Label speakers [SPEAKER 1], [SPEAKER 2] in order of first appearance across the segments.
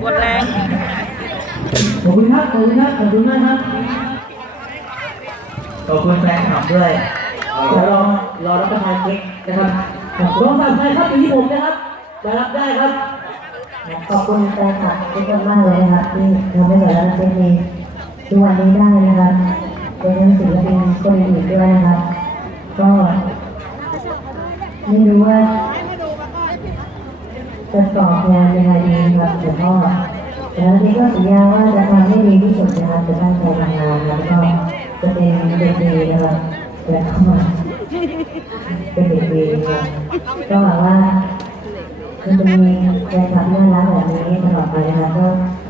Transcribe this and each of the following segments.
[SPEAKER 1] หมดแรง ขอบคุณครับขอบคุณครับขอบคุณมากครับ
[SPEAKER 2] ขอบคุณแฟนคลับด้วย
[SPEAKER 1] เดี๋ยวรอรอรับประทานเค้กนะครับรองสั่งใครครับอยู่ที่ผมนะครับจะรับได้ครับ
[SPEAKER 3] ขอบคุณแฟนคลับทุกคนมากเลยนะครับที่ทำให้เราได้เป็นทุกวันนี้ได้นะครับเป็นศิลปินคนอื่นด้วยนะครับ ก็ไม่รู้ว่าจะตอบแทนยังไงดีครับ แล้วที่ก็สัญญาว่าจะทำให้ดีที่สุดนะครับจะตั้งใจทำงานแล้วก็จะเป็นเด็กดีนะครับแล้วก็เป็นเด็กดีนะครับก็หวังว่ามันจะมีแฟนคลับน่ารักแบบนี้ตลอดไปนะครับก็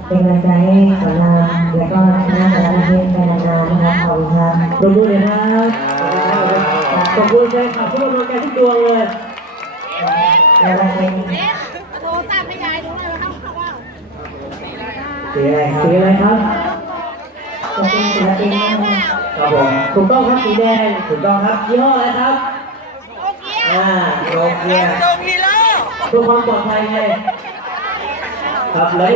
[SPEAKER 3] เป็นกำลังใจให้สอนรามแล้วก็คณะสารพัดเพศไปนานๆนะครับขอบคุณครับ
[SPEAKER 1] ปรบมือเลยนะครับขอบคุณแฟนคลับทุกคนแกทุกดวงเลย
[SPEAKER 3] แล้วก็เป็น
[SPEAKER 4] โทรศัพท์ให้ยายดูหน่อยว่าเขาว่า
[SPEAKER 2] สีอะไรครับ
[SPEAKER 1] สีอะไรครับ
[SPEAKER 3] ขอบคุณศิลปินมากนะครับ
[SPEAKER 2] ครับผม
[SPEAKER 1] ถูกต้องครับสีแดง
[SPEAKER 2] ถูกต้องครับ
[SPEAKER 1] ยี่ห้ออะไรครับ
[SPEAKER 4] โอเค
[SPEAKER 1] อ่า
[SPEAKER 2] โนเกีย
[SPEAKER 1] เพื่อความปลอดภัยไงครับแล้ว